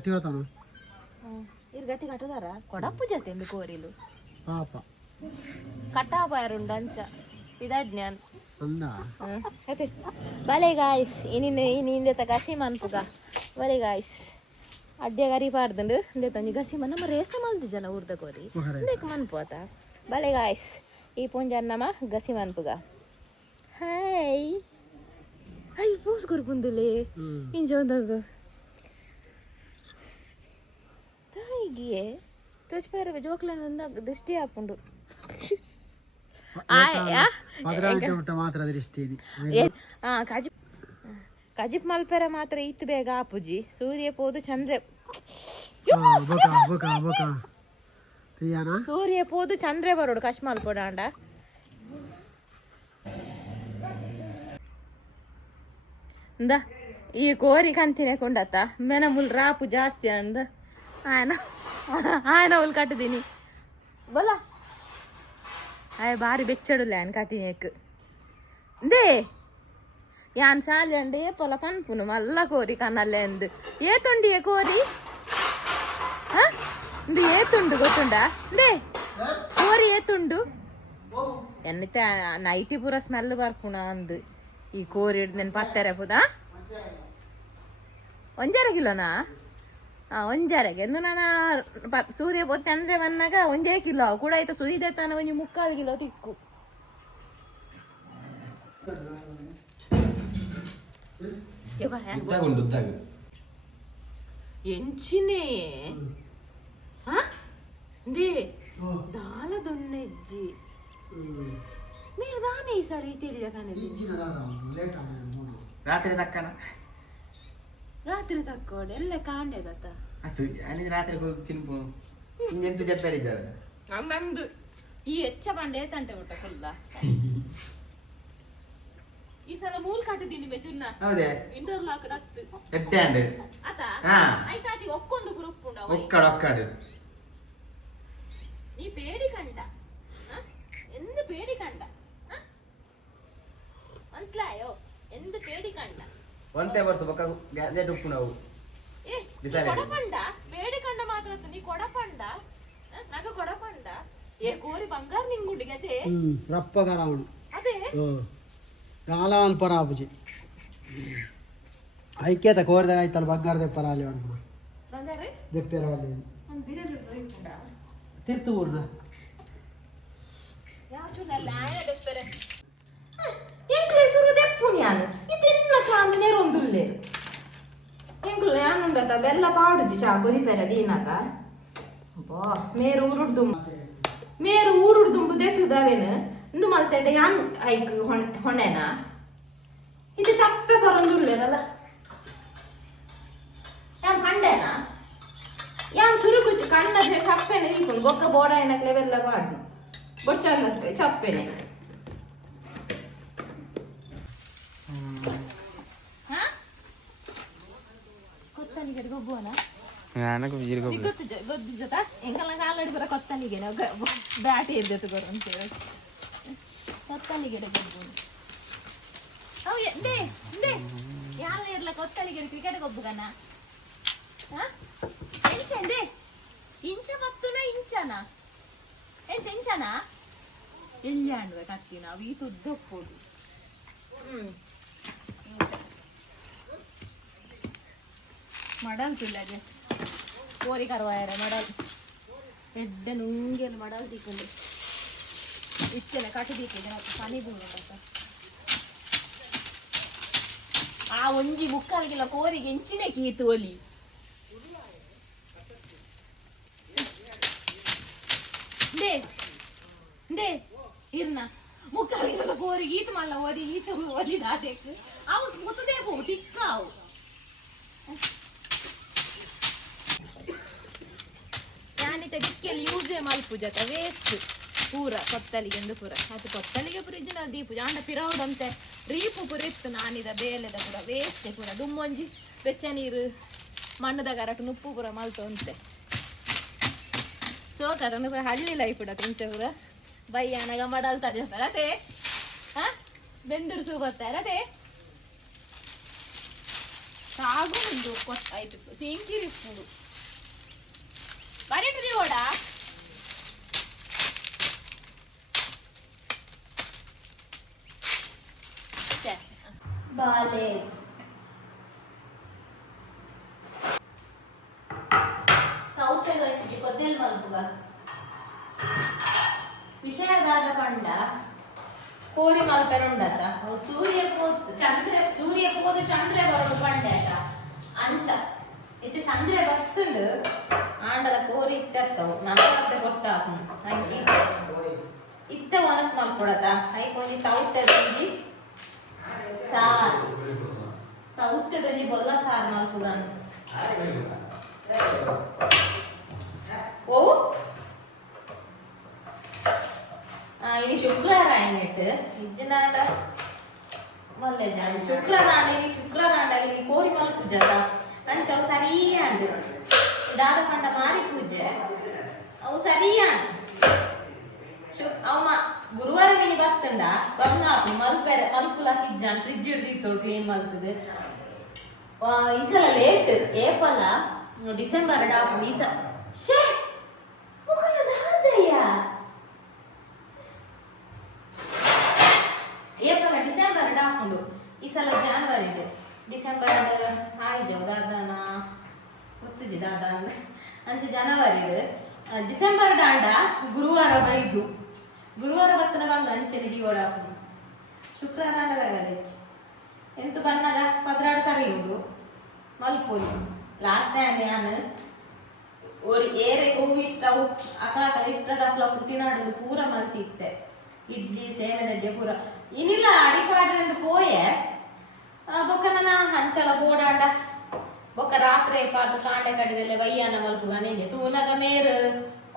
గట్టి పోతాను ఇది గట్టి కట్టదారా కొడప్పు జతెందు కోరిలు పాప కట్టాపారుండు అంచ ఇదా జ్ఞాన్ అందా అయితే భలే ಗಾಯ್ಸ್ ಇನ್ನಿಂದ ಗಸಿ ಮನ್ಪುಗ ಭಲೇ ಗಾಯ್ಸ್ ಅಡ್ಡೆ ಗರಿ ಪಾರ್ದಂಡು ಇಂದೆ ತಂಜಿ ಗಸಿ ಮನ ನಮ್ಮ ರೇಸ ಮಲ್ದಿ ಜನ ಊರ್ದ ಕೋರಿ ಇಂದಕ್ಕೆ ಮನ್ಪೋತ ಭಲೇ ಗಾಯ್ಸ್ ಈ ಪುಂಜನ್ನಮ ಗಸಿ ಮನ್ಪುಗ ಹಾಯ್ ಅಯ್ಯ ಪೂಸ್ಕೊರು ಪುಂದುಲೆ ಇಂಜ ಒಂದದು ತಾಯಿಗೆ ತೋಚ್ಪಾರ ಜೋಕ್ಲನ್ನ ದೃಷ್ಟಿ ಹಾಕೊಂಡು ಕಜಿಪ್ ಮಲ್ಪೆರ ಮಾತ್ರ ಇತ್ತು ಬೇಗ ಆಪುಜಿ ಸೂರ್ಯ ಪೋದು ಚಂದ್ರೆ ಸೂರ್ಯ ಪೋದು ಚಂದ್ರೆ ಬರೋಡು ಕಶ್ ಮಲ್ಪೊಡಾಂಡ ಇಂದ ಈ ಕೋರಿ ಕಂತಿನೇ ಕೊಂಡತ್ತ ಮೆನ ಮುಲ್ ರಾಪು ಜಾಸ್ತಿ ಅಂದ ಆಯನ ಉಲ್ ಕಟ್ಟಿದೀನಿ ಬಲ ಆಯ್ ಬಾರಿ ಬೆಚ್ಚಡುಲ್ಲ ಆಯನ ಕಟ್ಟಿನೇಕ್ ದೇ ಯಾನ್ ಸಾಲಿ ಅಂಡೆ ಪೊಲ ಪನ್ಪುನು ಮಲ್ಲ ಕೋರಿ ಕನ್ನಲ್ಲೆ ಅಂದು ಏತುಂಡಿಯ ಕೋರಿ ಇಂದು ಏತುಂಡು ಗೊತ್ತುಂಡ ದೇ ಕೋರಿ ಏತುಂಡು ಎನ್ನಿತ ನೈಟಿ ಪೂರ ಸ್ಮೆಲ್ ಬರ್ಪುಣ ಅಂದು ಈ ಕೋರಿ ಹಿಡ್ದು ನೆನ್ ಪತ್ತೆರೆ ಪುದ ಒಂಜರ ಕಿಲೋನಾ ಒಂಜರಗೆ ಎಂದು ನಾನು ಸೂರ್ಯ ಪೋದು ಚಂದ್ರೆ ಬನ್ನಾಗ ಒಂಜೇ ಕಿಲೋ ಕೂಡ ಆಯ್ತು ಸುಯ್ದೆ ತಾನ ಒಂಜಿ 3/4 ಕಿಲೋ ತಿಕ್ಕು ಎಂಚಿನೇ ದೇ ದಾಲದೊನ್ನೆಜ್ಜಿ మీరు దానే ఈసారి తెలియగానే రాత్రి తక్కన రాత్రి తక్కువ ಎಲ್ಲ ಕಾಂಡೆ ಗತ್ತ ಅದು ಅಲ್ಲಿ ರಾತ್ರಿ ಹೋಗಿ ತಿನ್ಪು ಎಂತ చెప్పారు ಇದ್ದಾರೆ ನಂದು ಈ ಹೆಚ್ಚ ಬಂಡೆ ತಂಟೆ ಊಟ ಫುಲ್ಲ ಈ ಸಲ ಮೂಲ್ ಕಟ್ಟಿದ್ದೀನಿ ಬೆಚುನ್ನ ಹೌದೇ ಇಂಟರ್ಲಾಕ್ ರತ್ತು ಎಡ್ಡೆ ಅಂಡ್ ಆತ ಹಾ ಐತಾತಿ ಒಕ್ಕೊಂದು ಗ್ರೂಪ್ ಉಂಡ ಒಕ್ಕಡು ಈ ಪೇಡಿ ಕಂಡ എന്ത് പേടി കണ്ട മനസ്സിലായോ എന്ത് പേടി കണ്ട ಒಂದೇ ಬರ್ತು ಬಕ್ಕ ಅದೇ ಡುಪ್ಪು ನಾವು ಕೊಡಪಂಡ ಬೇಡಿ ಕಂಡ ಮಾತ್ರ ನೀ ಕೊಡಪಂಡ ನಗ ಕೊಡಪಂಡ ಏ ಕೋರಿ ಬಂಗಾರ ನಿಂಗುಂಡಿಗೆ ಅದೇ ರಪ್ಪಗರ ಅವನು ಅದೇ ಗಾಲವನ್ ಪರಾಪುಜಿ ಐಕ್ಯತ ಕೋರಿದಾಗ ಆಯ್ತಲ್ಲ ಬಂಗಾರ ದೆಪ್ಪರ ಅಲ್ಲಿ ಅವನು ಬಂಗಾರ ದೆಪ್ಪರ ಅಲ್ಲಿ ತಿರ್ತು ಊರ್ನ ಎಂಕ್ಲೆ ಸುರು ದೆಪ್ಪುನ್ಯಾನು ಇದೆಲ್ಲ ಚಾಂದನೆ ರೊಂದುಲ್ಲೇರು ಎಂಕ್ಲು ಯಾನುಂಡತ ಬೆಲ್ಲ ಪಾಡುಜಿ ಚಾ ಕೊರಿಪೆರ ದೀನಾಗ ಬಾ ಮೇರು ಊರುಡ್ದುಂಬು ದೆತ್ತುದವೇನು ಇಂದು ಮಲ್ತೆಂಡೆ ಯಾನ್ ಐಕ್ ಹೊಣೆನ ಇದು ಚಪ್ಪೆ ಬರೊಂದುಲ್ಲೇರಲ್ಲ ಯಾನ್ ಕಂಡೆನ ಯಾನ್ ಸುರುಗುಚ್ಚಿ ಕಣ್ಣದೆ ಚಪ್ಪೆನ ಹೀಕೊಂಡು ಬೊಕ್ಕ ಬೋಡ ಏನಕ್ಲೆ ಬೆಲ್ಲ ಪಾಡ್ನು ಬೊಚ್ಚಲ್ಲಕ್ಕೆ ಚಪ್ಪೆನೆ ಕೊತ್ತಲಿಗೆ ಗೊಬ್ಬುವನ ಗೊತ್ತಿಜತ ಎಂಕಲ್ಲ ಕಾಲಡಿ ಬರ ಕೊತ್ತಲಿಗೆ ಬ್ಯಾಟಿ ಎದ್ದೆತ್ತು ಬರ ಅಂತೇಳಿ ಕೊತ್ತಲಿಗೆ ಗೊಬ್ಬು ಅವು ಎಂದೇ ಯಾಲ ಇರ್ಲ ಕೊತ್ತಲಿಗೆ ಕ್ರಿಕೆಟ್ ಗೊಬ್ಬುಗನ ಎಂಚಂದೆ ಇಂಚ ಮತ್ತುನ ಇಂಚನ ಎಂಚನ ಎಲ್ಲಿ ಆಂಡ್ವೆ ಕತ್ತಿ ನಾವು ಈ ತುದ್ದಪ್ಪೋದು ಮಡಲ್ ತುಲ್ಲಗೆ ಕೋರಿ ಕರ್ವಾಯರ ಮಡಲ್ ಎಡ್ಡೆ ನುಂಗೆಲ್ಲ ಮಡಲ್ ತಿಕ್ಕೊಂಡು ಇಷ್ಟೆಲ್ಲ ಕಟ್ಟಿ ತಿಕ್ಕಿದೆ ಮತ್ತು ಪನಿ ಬೂಡ ಆ ಒಂಜಿ ಬುಕ್ಕಲ್ಗೆಲ್ಲ ಕೋರಿಗೆ ಎಂಚಿನ ಕೀತು ಒಲಿ ದೇ ಇರ್ನ ಮುಕ್ಕಲಿಗೆಲ್ಲ ಕೋರಿಗೆ ಈತ ಮಲ್ಲ ಓದಿ ಈತ ಒಲಿದ ಅದಕ್ಕೆ ಅವು ಮುತ್ತದೇ ಪೋ ಟಿಕ್ಕ ಅವು ಯಾನಿತ ಬಿಕ್ಕೆಲ್ಲಿ ಯೂಸೇ ಮಲ್ಪುಜತ ವೇಸ್ಟ್ ಪೂರ ಕೊತ್ತಲಿಗೆಂದು ಪೂರ ಅದು ಕೊತ್ತಲಿಗೆ ಪುರ ಇಜ್ಜಿನ ದೀಪು ಜಾಂಡ ಪಿರೌಡಂತೆ ರೀಪು ಪುರ ಇತ್ತು ನಾನಿದ ಬೇಲೆದ ಪುರ ವೇಸ್ಟ್ ಪೂರ ದುಮ್ಮೊಂಜಿ ಬೆಚ್ಚ ನೀರು ಮಣ್ಣದ ಗರಟು ನುಪ್ಪು ಪುರ ಮಲ್ತೊಂತೆ ಸೋಕರನ್ನು ಪುರ ಹಳ್ಳಿ ಲೈಫ್ ಇಡತ್ತೆ ಇಂಚೆ ಪುರ ಬಯ್ಯಾನಗ ಮಡಲ್ ತಜಸ್ತಾರ ಅದೇ ಬೆಂದೂರು ಸೂ ಬರ್ತಾರೆ ಅದೇ ಸಾಗು ಒಂದು ಕೊಟ್ಟಾಯ್ತು ತಿಂಕಿರಿ ಇಪ್ಪುಡು ಬರೀಟ್ರಿ ಓಡ ಬಾಲೆ ಕೌತೆಗ ಕೊದ್ದೆಲ್ ಮಲ್ಪುಗ ವಿಷಯದಾದ ಪಂಡ ಕೋರಿ ಮಲ್ಪೆರುಂಡತ ಸೂರ್ಯ ಹೋದು ಚಂದ್ರ ಬರೋಡು ಪಂಡತ ಅಂಚ ಇತ್ತೆ ಚಂದ್ರ ಬರ್ತುಂಡು ಆಂಡಲ ಕೋರಿ ಇತ್ತವು ನಲವತ್ತೆ ಕೊಡ್ತಾಪು ಅಂಕಿ ಇತ್ತೆ ಒನಸ್ ಮಲ್ಕೊಡತ ಐಕೊಂಜಿ ತೌತೆದೊಂಜಿ ಸಾರ್ ತೌತೆದೊಂಜಿ ಬೊಲ್ಲ ಸಾರ್ ಮಲ್ಪುಗನ್ ಓ ini ಶುಕ್ರವಾರ ಆಯ್ನೆಟ್ ಇಜ್ಜಿನಾಂಡ ಮಲ್ಲೆ ಜಾಂಡ್ ಶುಕ್ರವಾರ ini ಕೋರಿ ಮಲ್ ಪೂಜದ ಅಂಚವು ಸರಿಯಾಂಡ್ ದಾದ ಪಂಡ ಮಾರಿ ಪೂಜೆ ಅವು ಸರಿಯಾಂಡ್ ಅವ ಗುರುವಾರ ಮಿನಿ ಬರ್ತಂಡ ಬಂಗಾಪು ಮಲ್ಪುಲಾಕ ಇಜ್ಜಾನ್ ಫ್ರಿಜ್ ಹಿಡ್ದಿತ್ತು ಕ್ಲೀನ್ ಮಲ್ಪುದು ಈ ಸಲ ಲೇಟ್ ಏಪಲ್ಲ ಡಿಸೆಂಬರ್ ಡಾಪು ಈ ಸಲ ಶೇ ಏಪ್ರಿಲ್ ಡಿಸೆಂಬರ್ ಡಾಕೊಂಡು ಈ ಸಲ ಜಾನ್ವರಿ ಡಿಸೆಂಬರ್ ಆಯ್ಜವು ದಾದಾನ ಗೊತ್ತುಜಿ ದಾದ ಅಂಚೆ ಜನವರಿ ಡಿಸೆಂಬರ್ ಡಾಂಡ ಗುರುವಾರ ಬೈದು ಗುರುವಾರ ಬತ್ತನ ಬಂದು ಅಂಚೆನೆ ಜೀವಡಾಕು ಶುಕ್ರವಾರ ಆಂಡರಾಗಲಿಚ್ಚು ಎಂತು ಬಣ್ಣಗ ಪದ್ರಾಡು ಕರೆಯುವುದು ಮಲ್ಪೋಲಿ ಲಾಸ್ಟ್ ಟೈಮ್ ನಾನು ஒரு ஏரை கோவிஷ்டವು ಅಕಲ ಇಷ್ಟದ ಅಪ್ಲ ಪುಟ್ಟಿನಾಡು ಪೂರ ಮಲ್ತಿತ್ತೆ ಇಡ್ಲಿ ಸೇವೆದಡ್ಡೆ ಪೂರ ಇನ್ನಿಲ್ಲ ಅಡಿಪಾಡ್ರೆಂದು ಪೋಯೆ ಬೊಕ್ಕ ನನ್ನ ಹಂಚಲ ಬೋಡಾಂಡ ಬೊಕ್ಕ ರಾತ್ರಿ ಪಾಡು ಕಾಂಡೆ ಕಡಿದೆಲ್ಲ ವಯ್ಯಾನ ಮಲ್ಪುಗಾನೆ ತೂನಗ ಮೇರು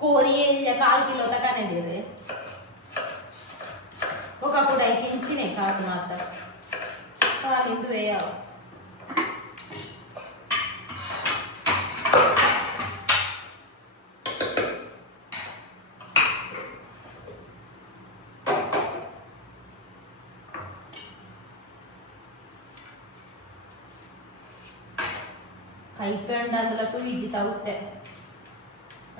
ಕೋರಿ 1/4 ಕಿಲೋ ತಕನೆದಿರು ಬೊಕ್ಕ ಕೂಡ ಇಂಚಿನೇ ಕಾತು ಮಾತ ಕಾಲಿಂದು ಯಾವ ಕೈತಂಡ ಅಂದಲಕ್ಕೂ ವಿಜಿ ತಾಗುತ್ತೆ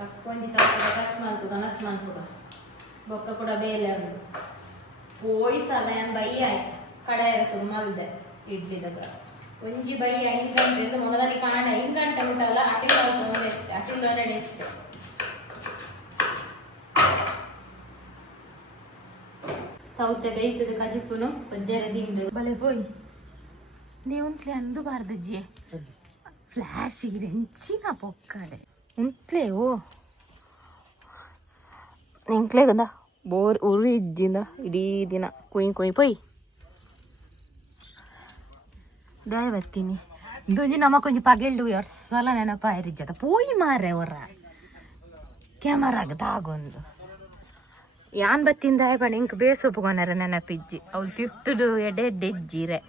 ರಕ್ಕೊಂಜಿ ತಾವುತ್ತದೆ ಕಷ್ಟ ಮಲ್ಪುಗ ನಸ್ ಮಲ್ಪುಗ ಬೊಕ್ಕ ಕೂಡ ಬೇಲೆ ಉಂಟು ಪೋಯಿ ಸಲ ಏನು ಬೈಯ ಕಡೆಯರ ಸುರು ಮಲ್ದೆ ಇಡ್ಲಿದಾಗ ಒಂಜಿ ಬೈ 5 ಗಂಟೆ ಮೊದಲನೇ ಕಾಣ 5 ಗಂಟೆ ಉಂಟಲ್ಲ ಅಟಿಲ್ ಅಟಿಲ್ ಹೊರಡೆ ಎಷ್ಟು ತಾವುತ್ತೆ ಬೇಯ್ತದ ಕಜಿಪ್ಪುನು ಒದ್ದೆರ ದಿಂಡು ಬಲೆ ಪೋಯ್ ನೀವುಂತ್ಲೆ ಅಂದು ಬಾರ್ದಜ್ಜಿ ಫ್ಲಾಶ್ ರೆಂಚಿನ ಪೊಕ್ಕಡೆ ಎಂಟ್ಲೇ ಓ ಎಂಟ್ಲೇ ಗಂದ ಬೋರ್ ಉರಿ ಇದ್ದಿಂದ ಇಡೀ ದಿನ ಕೊಯ್ ಪೊಯ್ ದಯ ಬರ್ತೀನಿ ದೊಂಜಿ ನಮ್ಮ ಕೊಂಚ ಪಗೆಲ್ಡು ಸಲ ನೆನಪಾಯಿರಿಜ್ಜದ ಪೋಯಿ ಮಾರೆ ಅವರ ಕ್ಯಾಮರಾಗ ದಾಗೊಂದು ಯಾನ್ ಬತ್ತಿನ ದಾಯ ಪಣ ಇಂಕ ಬೇಸೊಪ್ಪುಗೊನರ ನೆನಪಿಜ್ಜಿ ಅವ್ಳು ತಿರ್ತುಡು ಎಡ್ಡೆಜ್ಜಿರೆ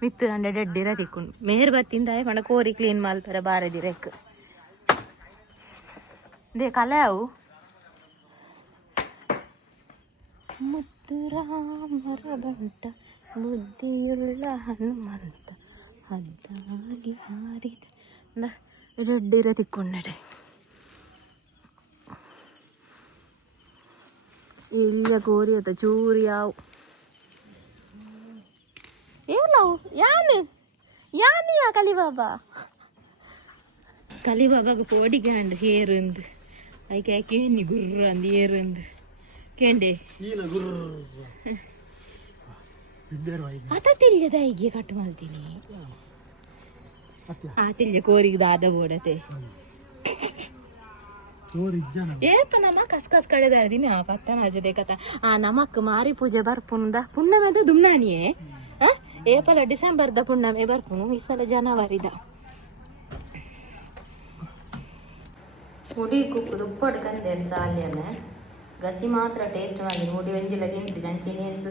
ಮಿತ್ತು ನಂಡೆ ಡೆಡ್ಡಿರ ತಿಕ್ಕೊಂಡು ಮೇರ್ ಬತ್ತಿಂದ ಪಣ ಕೋರಿ ಕ್ಲೀನ್ ಮಲ್ಪರ ಬಾರದಿರಕ್ ದೇ ಕಲೆ ಅವು ಮುತ್ತು ರಾಮರ ಬಂಟ ಮುದ್ದಿಯುಳ್ಳ ಹನುಮಂತ ಹದ್ದಾಗಿ ಹಾರಿದ ಡೆಡ್ಡಿರ ತಿಕ್ಕೊಂಡೆ ಇಲ್ಲ ಕೋರಿ ಅತ್ತ ಚೂರಿ ಯಾವು ಏಲವು ಯಾನಿಯಾ ಕಲಿಬಾಬಾಗ ಪೋಡಿಗೆ ಅಂಡ್ ಹೇರಂದು ಐಕೆ ಯಾಕೆ ಎಣ್ಣಿ ಗುರ್ರ ಅಂದು ಏರಂದು ಕೇಂಡೆ ಅತ ತಿಲ್ಯದ ಹೀಗೆ ಕಟ್ ಮಾಡ್ತೀನಿ ಆ ತಿಲ್ಯ ಕೋರಿಗೆ ದಾದ ಬೋಡತೆ ಏಪ ನನ್ನ ಕಸ್ ಕಡೆದಾರ್ದಿನಿ ಆ ಪತ್ತನ ಅಜದೆ ಕಥ ಆ ನಮಕ್ ಮಾರಿ ಪೂಜೆ ಬರ್ಪುಂದ ಪುಣ್ಣಮೆದ ದುಮ್ನಾಣಿಯೇ ಏಪಲ ಡಿಸೆಂಬರ್ದ ಪುಣ್ಣಮೆ ಬರ್ಪುನು ಈ ಸಲ ಜನವರಿದ ಮುಡಿ ಕುಕ್ಕುದು ಉಪ್ಪಡು ಕಂದೇರು ಸಾಲ್ಯನ ಗಸಿ ಮಾತ್ರ ಟೇಸ್ಟ್ ಮಾಡಿ ಮುಡಿ ಒಂಜಿಲ್ಲ ತಿಂತು ಜಂಚಿನಿ ಎಂತು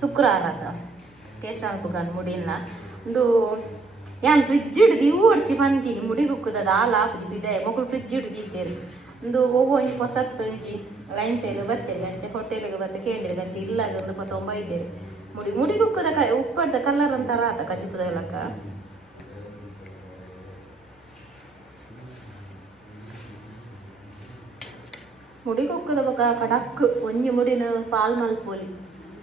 ಶುಕ್ರವಾರದ ಟೇಸ್ಟ್ ಆಗ್ಬೇಕಂದು ಮುಡಿನ ಒಂದು ಯಾನ್ ಫ್ರಿಜ್ ಹಿಡ್ದು ಇವು ಹೊಡ್ಚಿ ಬಂತೀನಿ ಮುಡಿ ಕುಕ್ಕುದ ಹಾಲು ಹಾಕಿ ಬಿದೆ ಮಕ್ಕಳು ಫ್ರಿಜ್ ಹಿಡ್ದಿದ್ದೇರು ಒಂದು ಒವ್ವು ಒಂಜಿ ಹೊಸತ್ತು ಒಂಜಿ ಲೈನ್ ಸೈಡ್ ಬರ್ತೇವೆ ಗಂಚೆ ಹೊಟ್ಟೆಲಿಗೆ ಬರ್ತೆ ಕೇಳಿರಿ ಗಂಚೆ ಇಲ್ಲಾಗ ಒಂದು 9 ಇದ್ದೇರು ಮುಡಿ ಕುಕ್ಕುದ ಉಪ್ಪಡ್ದ ಕಲರ್ ಅಂತಾರ ಆತ ಕಚಿಪುದ ಎಲ್ಲಕ್ಕ ಮುಡಿ ಕೊಕ್ಕದ ಬೊಕ ಕಡಕ್ ಒಂಜಿ ಮುಡಿನ ಪಾಲ್ ಮಲ್ಪೊಲಿ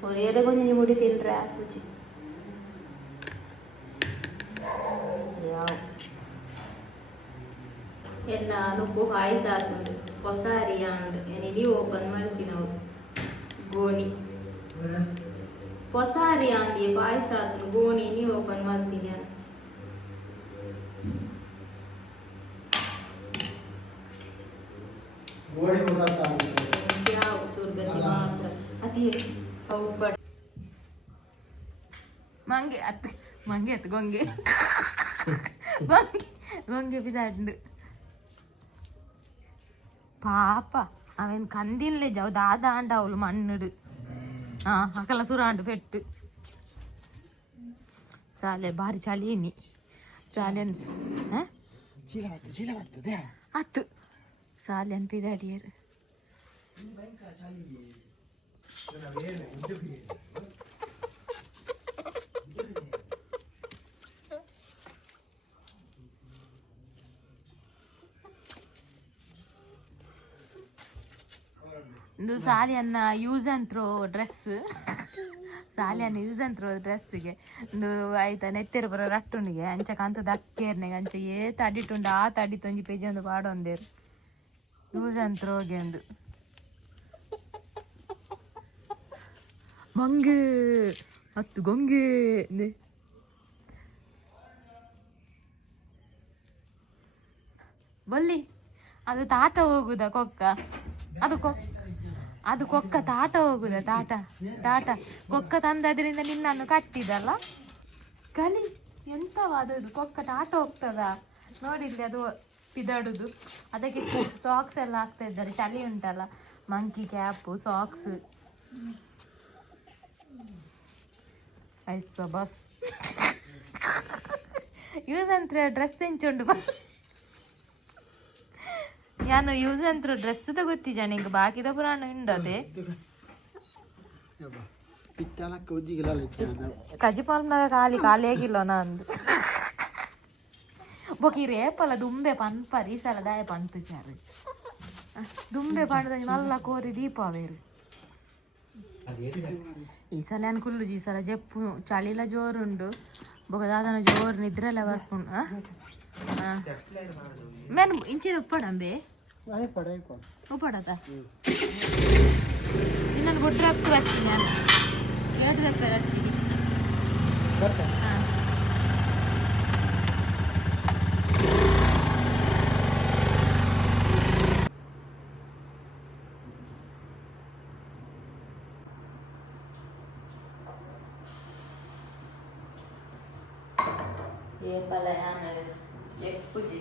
ಒರೇದ ಒಂಜಿ ಮುಡಿ ತಿನ್ರೆ ಆಪುಜಿ ಯಾವ್ ಎನ್ನ ನುಪ್ಪು ಪಾಯಸ ಆತುಂಡು ಹೊಸಾರಿ ಅಂಡ್ ಎನಿಲಿ ಓಪನ್ ಮಾಡ್ತಿ ನಾವು ಗೋಣಿ ಹೊಸಾರಿ ಅಂದಿ ಪಾಯಸ ಆತುಂಡು ಗೋಣಿ ನೀ ಓಪನ್ ಮಾಡ್ತೀನಿ ಅಂತ ಗೋಡಿ ಹೊಸ ಯಾವ ಚೂರ್ಗಸಿ ಮಾತ್ರ ಅತಿ ಉಪ್ಪಡ ಮಂಗೆ ಅತ್ ಗೊಂಗೆ ಗೊಂಗೆ ಬಿದಾಂಡು ಪಾಪ ಅವನ್ ಕಂದಿನ್ಲೆ ಜವ ದಾದಾಂಡ ಅವಳು ಮಣ್ಣುಡು ಅಕಲ ಸುರಾಂಡು ಪೆಟ್ಟು ಸಾಲೆ ಬಾರಿ ಚಳೀನಿ ಸಾಲೆ ಅತ್ತು ಸಾಲೆ ಅನ್ಪಿದಾಡಿಯರು ಇದು ಸಾಲಿಯನ್ನ ಯೂಸ್ ಅಂಡ್ ಥ್ರೋ ಡ್ರೆಸ್ ಸಾಲಿಯನ್ನ ಯೂಸ್ ಅಂಡ್ ಥ್ರೋ ಡ್ರೆಸ್ಸಿಗೆ ಒಂದು ಆಯ್ತಾ ನೆತ್ತೆರು ಬರೋ ರಟ್ಟುಂಡಿಗೆ ಅಂಚ ಕಂತದ ಅಕ್ಕೇರ್ನೆಗೆ ಅಂಚ ತಡಿಟುಂಡು ಆ ತಡಿತೊಂಜಿ ಪೇಜಿ ಒಂದು ಪಾಡೊಂದೇರು ಯೂಸ್ ಅಂಡ್ ಥ್ರೋಗೆ ಒಂದು ಮಂಗೆ ಹತ್ತು ಗೊಂಗೆ ಬಲ್ಲಿ ಅದು ತಾಟ ಹೋಗುದ ಕೊಕ್ಕ ಅದು ಕೊಕ್ಕ ತಾಟ ಹೋಗುದ ತಾಟ ಕೊಕ್ಕ ತಂದದ್ರಿಂದ ನಿನ್ನನ್ನು ಕಟ್ಟಿದಲ್ಲ ಕಲಿ ಎಂತವ ಅದು ಕೊಕ್ಕ ತಾಟ ಹೋಗ್ತದ ನೋಡಿಲ್ಲಿ ಅದು ಪಿದಾಡುದು ಅದಕ್ಕೆ ಸಾಕ್ಸ್ ಎಲ್ಲ ಹಾಕ್ತಾ ಇದ್ದಾರೆ ಚಳಿ ಉಂಟಲ್ಲ ಮಂಕಿ ಕ್ಯಾಪು ಸಾಕ್ಸ್ ಐಸ ಬಸ್ ಯೂಸ್ ಅಂತ ಡ್ರೆಸ್ ಎಂಚುಂಡು ಯಾನು ಯೂಸ್ ಅಂತ ಡ್ರೆಸ್ ತಗೋತಿಜ ನಿಂಗೆ ಬಾಕಿದ ಪುರಾಣ ಉಂಡದೆ ಕಜಿಪಾಲ್ನಾಗ ಖಾಲಿ ಆಗಿಲ್ಲ ನಂದು ಬೊಕಿ ರೇಪಲ ದುಂಬೆ ಪನ್ಪರ್ ಈ ಸಲ ದಾಯ ಪಂತು ಚಾರು ದುಂಬೆ ಪಂಡ ಮಲ್ಲ ಕೋರಿ ದೀಪಾವೇರು ಈ ಸಲ ಅನ್ಕುಲ್ಲು ಈ ಸಲ ಜಪ್ಪು ಚಳಿಲ ಜೋರುಂಡು ಬೊಕದಾದನ ಜೋರು ನಿದ್ರೆಲ್ಲ ಬರ್ಪುಂಡು ಮೇನ್ ಇಂಚಿನ ಉಪ್ಪಡಂಬೆ ಉಪ್ಪಡತ ಇನ್ನೊಂದು ಗುಡ್ರೆ ಹತ್ತು ಹಚ್ತೀನಿ ನಾನು 7 ರೂಪಾಯಿ ಹಚ್ತೀನಿ ಹಾಂ ಏಪಲ್ಲ ಯಾನ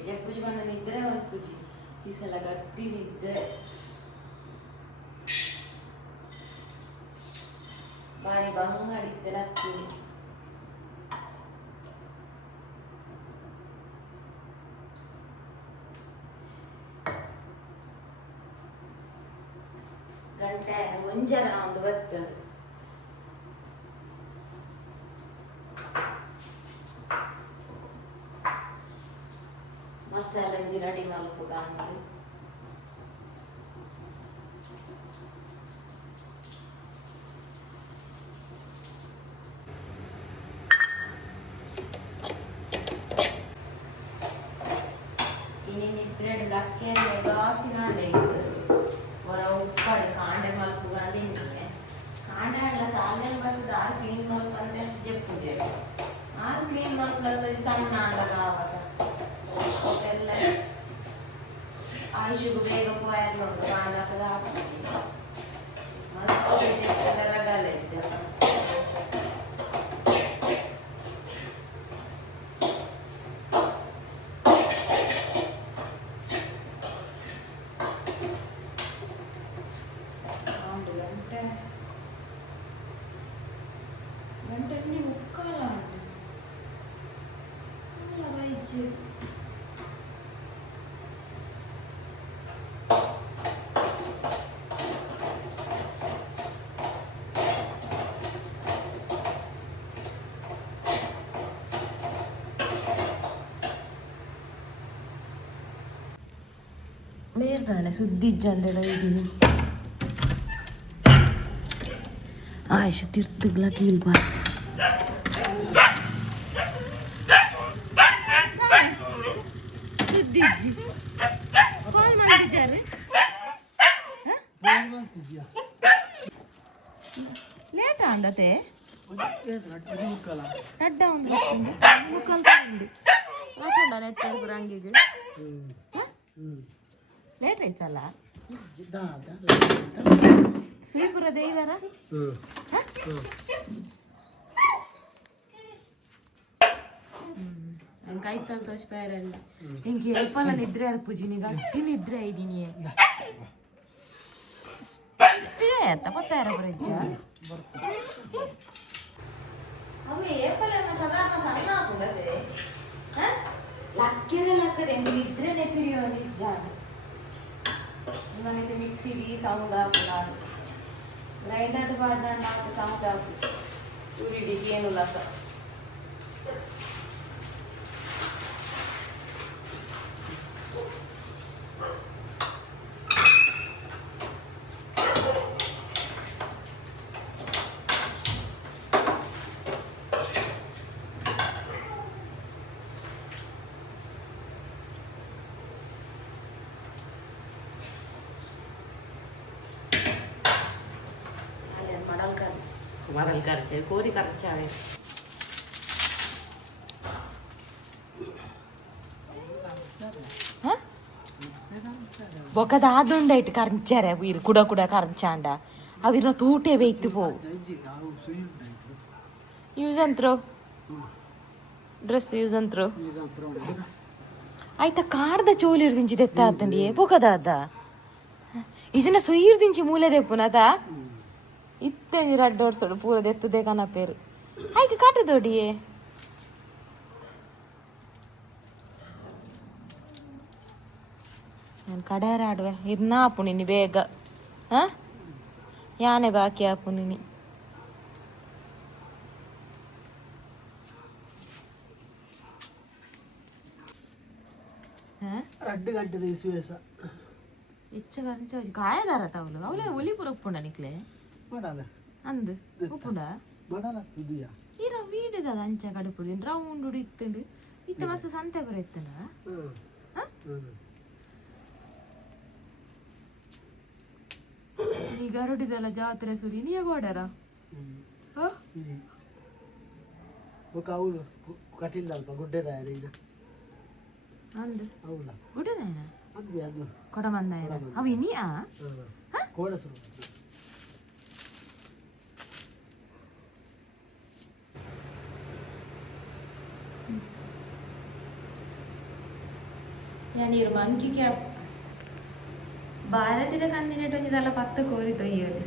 ಜಪ್ಪುಜಿ ಬಣ್ಣ ನಿದ್ರೆ ಹೊರಪುಜಿ ಈ ಸಲ ಗಟ್ಟಿ ನಿದ್ದೆ ಬಾರಿ ಬಂಗಾಡಿದ್ದೆ ಹತ್ತೀನಿ ಗಂಟೆ ಒಂಜರ ಒಂದು ಬರ್ತದೆ ಮಸಾಲೆ ರೆಡಿ ಮಾಡ್ಕೊಡ ಇನ್ನೇನಿದ್ರೆ ಲಕ್ಕೆಲ್ಲ ಗಾಸಿನಾಡೆ ಹೊರ ಉಪ್ಪಡೆ ಕಾಂಡೆ ಮಲ್ಪುಗ ಅಂದಿನಿ ಕಾಂಡೆ ಎಲ್ಲ ಸಾಲೆ ಬಂದು ಆರು ಕ್ಲೀನ್ ಮಲ್ಪಂದ್ರೆ ಜಪ್ಪುಜೆ ಆರು ಕ್ಲೀನ್ ಮಲ್ಪಂದ್ರೆ ಸಣ್ಣ ಆದಾಗ ಆವಾಗ ಎಲ್ಲ ಆಯುಷಿಗೂ ಬೇಗ ಪಾಯಲ್ಲ ಉಂಟು ಕಾಣಕದ ಹಾಕಿ ಮತ್ತೆ ರಗಲೆ ಗಂಟೆ ನೀವು ಉಕ್ಕಲ್ಲ ವೈದ್ಯ ಮೇರ್ದಾನೆ ಸುದ್ದಿ ಇಜ್ಜಂದೆಲ್ಲ ಇದ್ದೀನಿ ಆಯ್ಷ ತಿರ್ತಗ್ಲ ಕೀಲ್ಬಾ ಸುದ್ದಿ ಇಜ್ಜಿ ಕಾಲ್ ಮಾಡಿದ್ದಾರೆ ಲೇಟ್ ಅಂದತೆ ರಡ್ಡ ಉಂಡು ಮುಕ್ಕಲ್ ಉಂಡು ಮಾತಾಡ ನೆಟ್ಟ ರಂಗಿಗೆ ಲೇಟ್ ಐತಲ್ಲ ಶ್ರೀಪುರ ದೇವರ ನಂಗೆ ಆಯ್ತಲ್ಲ ತೋಷ್ ಬೇರೆಲ್ಲ ಹಿಂಗೆ ಎಪ್ಪಲ್ಲ ನಿದ್ರೆ ಯಾರು ಪೂಜಿ ನೀಗ ಅಷ್ಟು ನಿದ್ರೆ ಇದ್ದೀನಿ ಅಂತ ಗೊತ್ತಾರ ಬ್ರಜ್ಜ ಅವೇ ಏಪಲ್ಲ ಸಾಧಾರಣ ಸಣ್ಣ ಹಾಕುಂಡದೆ ಲಕ್ಕರೆ ಲಕ್ಕದೆ ನಿದ್ರೆ ನೆಪಿರಿಯೋ ನಿಜ ನನಗೆ ಮಿಕ್ಸಿಡಿ ಸೌಂಡ್ ಹಾಕುಲ್ಲ ಗ್ರೈಂಡರ್ ಬಾಡ್ನ ನಾಲ್ಕು ಸೌಂಡ್ ಹಾಕು ಉರಿಡಿಗೆ ಏನು ಲಕ್ಕ Kemarin kerja, kuri kerja. Hah? Bokada adunda itu kerja ya, wir kuda kerja anda. Awirno tuute beittu po. Use and throw. Dress use and throw. Aita kaarda choli irdinchi detta atandi. Bokada ada. Isena suyi irdinchi mule depunata. ಇತ್ತೆ ರಡ್ಡ ಓಡಿಸೋಡು ಪೂರದ ಎತ್ತುದೇ ಕನಪೇರು ಆಯ್ಕೆ ಕಾಟದೋಡಿಯೇ ನಾನು ಕಡೇರ ಆಡುವೆ ಇರ್ನ ಆಪುಣಿನಿ ಬೇಗ ಹಾಂ ಯಾನೆ ಬಾಕಿ ಆಪುಣಿನಿ ರಡ್ಡು ಗಂಟೆ ಇಸುವೇಸ ಇಚ್ಚ ಕಾಯದಾರ ತವಲು ಅವಲೇ ಒಲಿ ಪುರ ಉಪ್ಪುಂಡ ನಿಕ್ಲೆ ಮಾಡಲ್ಲ ಅಂದು ಉಪ್ಪುಂಡ ಮಾಡಲ್ಲ ಇದುಯಾ ಇರ ವೀಡಿದ ಅಂಚ ಕಡುಪುಡಿ ರೌಂಡ್ ಇತ್ತಂಡು ಇತ್ತ ಮಸ್ತ್ ಸಂತೆ ಬರ ಇತ್ತನ ನೀ ಗರುಡಿದಲ್ಲ ಜಾತ್ರೆ ಸುರಿ ನೀ ಗೋಡರ ఒక అవును కట్టిందల్ప గుడ్డేదాయన ఇది అందు అవునా గుడ్డేదాయన అది అది కొడమందాయన అవి ఇని ఆ కోడసరు ഞാനീർ മങ്കി ക്യാപ് ഭാരതിന്റെ കണ്ണിനിട്ട് ഇതല്ല 10 കോരി തൊയ്യല്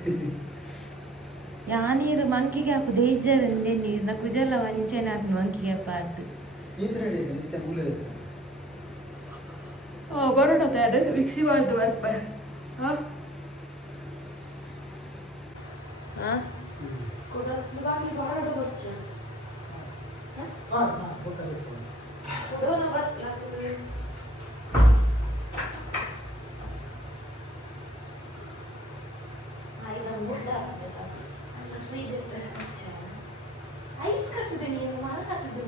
ഞാനീർ ಮಂಕಿ ಕ್ಯಾಪ್ ದೇಜರಂದೆ ನೀರ್ನ ಕುಜಲ ವಂಚನೆ ಆತ್ ಮಂಕಿ ಕ್ಯಾಪ್ ಆತ್ ಈತ್ರೆಡಿ ಇತ್ತ ಮೂಲೆ ಓ ಬರೋಡತ ಅದು ಮಿಕ್ಸಿ ಮಾಡ್ದು ಬರ್ಪ ಹಾ ಹಾ ಕೊಡತ್ತು ಬಾಕಿ ಬಾರಡ ಬಚ್ಚ ಹಾ ಹೋಗಲ್ಲ ಕೊಡೋನ ಬಚ್ಚ ಐಸ್ ಕಟ್ಟಿದೆ ನೀನು ಮರ ಕಟ್ಟಿದೆ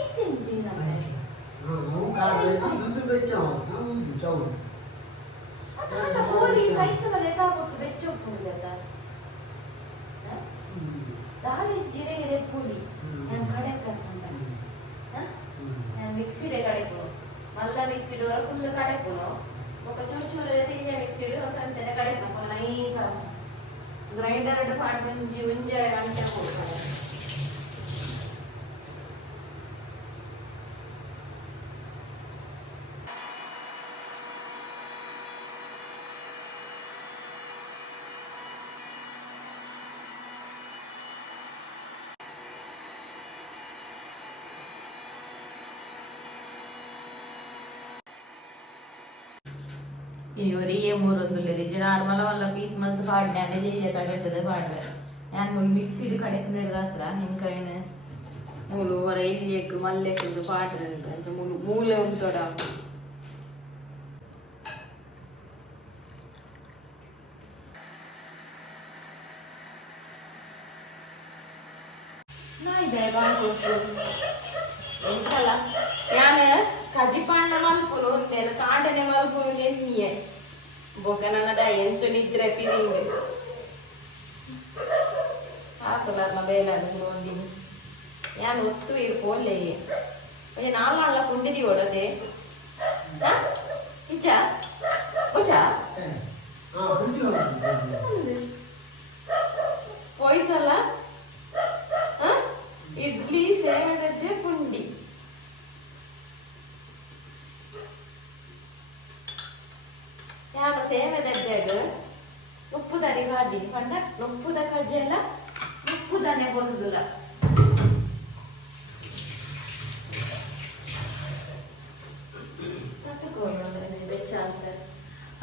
ಐಸ್ ಎಂಜಿನ್ ಹೋಲಿ ಸೈಕಲ್ ಲೆಕ್ಕಾಕೊಟ್ಟು ಬೆಚ್ಚ ಹೋಗ್ಕೊಂಡಿದ್ದ ದಾಳಿ ಜಿರೆ ಪೂಲಿ ನಾನು ಕಡೆ ಕಟ್ಕೊಂಡ ನಾನು ಮಿಕ್ಸಿಡೆ ಕಡೆಪುನು ಮಲ್ಲ ಮಿಕ್ಸಿಡ್ ವರ ಫುಲ್ ಕಡೆಪುನು ఒక చూచూరు తింజ మిక్సిడ్ అంతనే కడెప్పు నైస్ గ్రైండర్ అంటే పాడుంజి ఉంజ అంటే కొడుతాడు ഇനി ഒരു മൂറൊന്നുമില്ല ഇത് നോർമൽ വല്ല പീസ് മനസ്സ് പാടണേ അത് ചെയ്ത കടയിട്ടത് പാടുക ഞാൻ മുൾ മിക്സിഡ് കടക്കുന്നുണ്ട് അത്ര എനിക്കതിന് മൂള് ഒരു എല്ലിയേക്ക് മല്ലേക്ക് പാടുന്നുണ്ട് മൂല ഒന്ന് തൊടാം नाही द्याय बांधतो चला याने ಕಜಿಪಾಣ್ಣ ಮಲ್ಪುನು ಒಂದೇನು ಕಾಂಡನೆ ಮಲ್ಪುನು ಎನ್ನಿಯೆ ಬೊಕನನದ ಎಂಟು ನಿದ್ರೆ ಪಿನಿಂಗ್ ಆಕಲಾರ್ನ ಬೇಲಾದ ಒಂದಿನಿ ಯಾನ್ ಒತ್ತು ಇರ್ಪೋಲೆ ಅದೇ ನಾಲ್ನಾಳ ಕುಂಡಿದಿ ಓಡದೆ ಇಚ್ಚ ಒಚ ಪೊಯ್ಸಲ್ಲ ಇಡ್ಲಿ ಸೇವೆದದ್ದೆ ಪುಂಡಿ ಯಾನ ಸೇವೆದಡ್ಡಾಗ ಉಪ್ಪುದರಿ ಬಾಡಿ ಪಂಡ ಉಪ್ಪುದ ಕಜ್ಜೆಲ್ಲ ಉಪ್ಪುದನೆ ಬರುದಿಲ್ಲ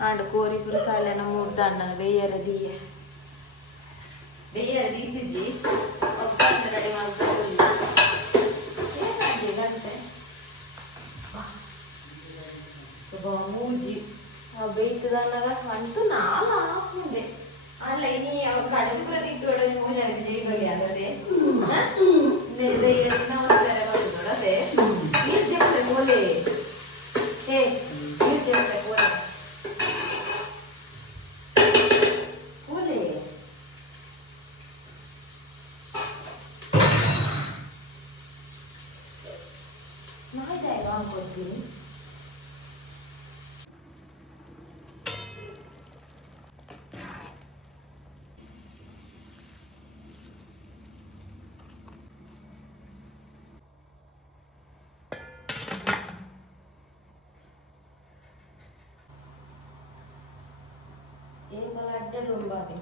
ಆಂಡ ಕೋರಿ ಪುರ ಸಾಲೆನ ಮೂರ್ದ ಅಣ್ಣನ ಬೇಯರ ದೀಯ ಬೇಯರ ದೀಪಿದ್ದಿ ರೆಡಿ ಮಾಡ್ಕೊಳ್ಳಿ ಗಂಟೆ ಮೂಜಿ ಬೇಯ್ತದನ್ನದ ಅಂಟು ನಾಲ ಹಾಕುಂಡೆ ಅಲ್ಲ ಇನಿ ಅವ್ರು ಕಡದ ಪ್ರತಿಟ್ಟು ಒಳಗೆ ಮೂಜ ಜೈಬಲಿ ಆಗದೆ ಬೇರೆ ನೋಡದೆ ನೀರ್ ಜಾಸ್ತಿ ಓಲೆ ಹೇ ನೀರ್ ಜಾಸ್ತಿ ಓಲೆ ಓಲೆ ನಾಯಿದಾಯ ಮಾಡ್ಕೊಡ್ತೀನಿ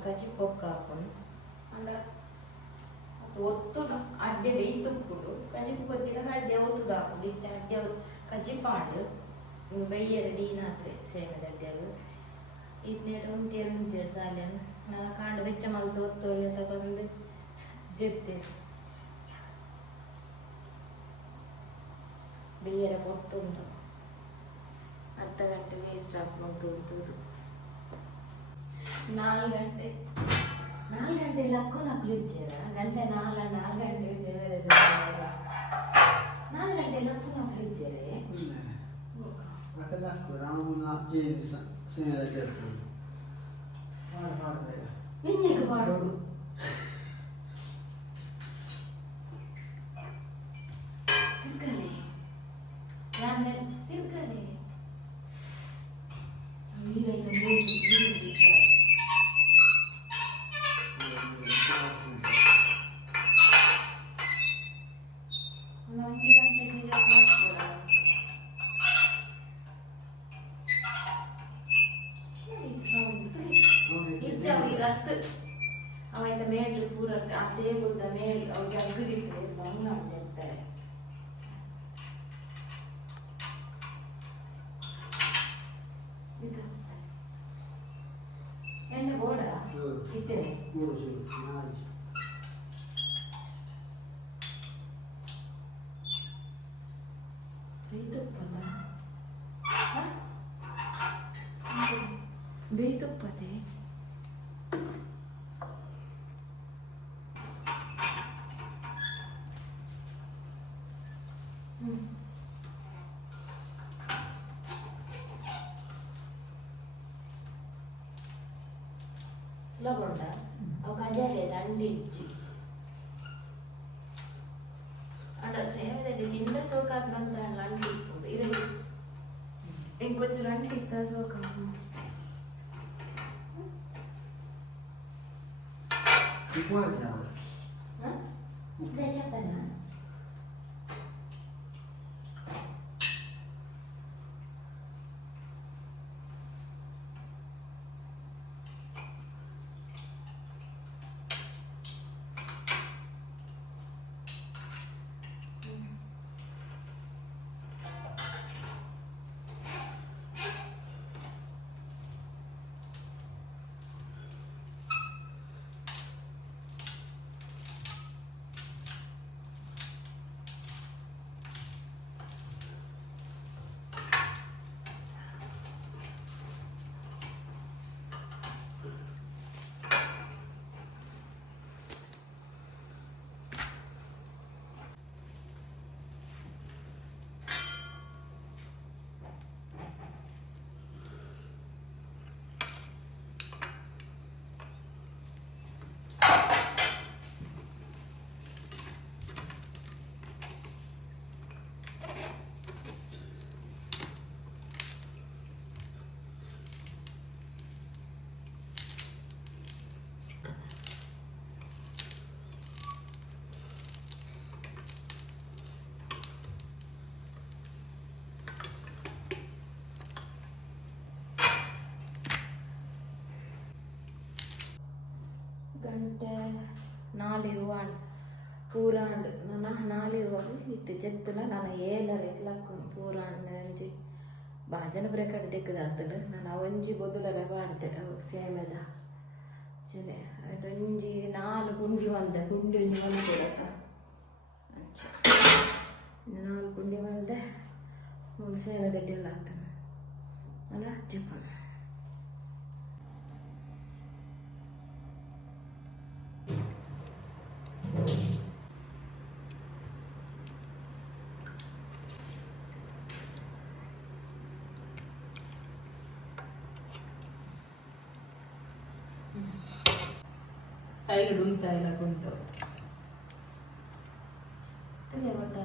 ಕಚಿ ಪೊಕ್ಕ ಹಾಕೊಂಡು ಅಂಡ ಒತ್ತುಡು ಅಡ್ಡೆ ಬೇಯ್ತುಪ್ಪುಡು ಕಜಿಪು ಕೊತ್ತಿನ ಅಡ್ಡೆ ಒತ್ತುದು ಹಾಕೊಂಡು ಇತ್ತೆ ಅಡ್ಡೆ ಕಜಿ ಪಾಂಡು ಬೈಯರ ಡೀನಾತ್ರೆ ಸೇವೆದ ಅಡ್ಡೆದು ಇದ್ನೇಟು ಉಂತೇರು ಸಾಲೆನು ನಾ ಕಾಂಡು ಬೆಚ್ಚ ಮಲ್ತು ಒತ್ತೋಳಿ ತಗೊಂಡು ಜೆತ್ತೆ ಬೇಯರ ಕೊತ್ತುಂಟು ಅರ್ಧ ಗಂಟೆ ವೇಸ್ಟ್ ಹಾಕೊಂಡು ಉಂಟುದು 4 ಗಂಟೆ ಲಕ್ಕು ಇದ್ದೀರ ಗಂಟೆ 4 ಗಂಟೆ 4 ಗಂಟೆ ಲಕ್ಕು ಇದ್ದೀರಿ ಇನ್ನೇನು ಮಾಡೋದು ತಿರ್ಗಲಿ ತಿರ್ಗಲಿ ಅವೈತ ಮೇಲ್ ಪೂರ ಆ ಟೇಬಲ್ದ ಮೇಲ್ ಅವ್ರಿಗೆ ಅಗ್ಗಿರಿದ್ರೆ ಬಂಗ್ಲ ಅಂತ ಹೇಳ್ತಾರೆ ಎಣ್ಣೆ ಬೋಡ ಇದ್ದೇನೆ ಬೇತುಪ್ಪದೆ సులభంట ఒక అజాలేదు అండి ఇచ్చి అంట సేవదండి నిండా సోకాత్మంత అండి ఇప్పుడు ఇది ఇంకొంచెం రండి ఇస్తా సోకం చెప్పనా ಗಂಟೆ 4 ಪೂರಾಂಡ್ ನನ್ನ 4 ಇತ್ತು ಜತ್ತುನ ನಾನು 7 ಪೂರಾಂಡ್ ಒಂಜಿ ಬಾಜನ ಬ್ರೇಕಡ್ ತೆಕ್ಕದಾತಡು ನಾನು ಒಂಜಿ ಬೊದುಲರ ಬಾಡ್ದೆ ಸೇಮೆದ ಜನೆ ಅದೊಂಜಿ 4 ಗುಂಡಿ ಒಂದೆ ಗುಂಡಿ ಒಂಜಿ ಒಂದೆರತ ಅಂಚ 4 ಗುಂಡಿ ಒಂದೆ ಸೇವೆ ಗಡ್ಡೆಲ್ಲ ಆಗ್ತಾನೆ ಅಲ್ಲ ಜಪ್ಪನ ಸೈಡ್ ಉಂಟ ಇಲ್ಲ ಕುಂಟು ಒಟ್ಟ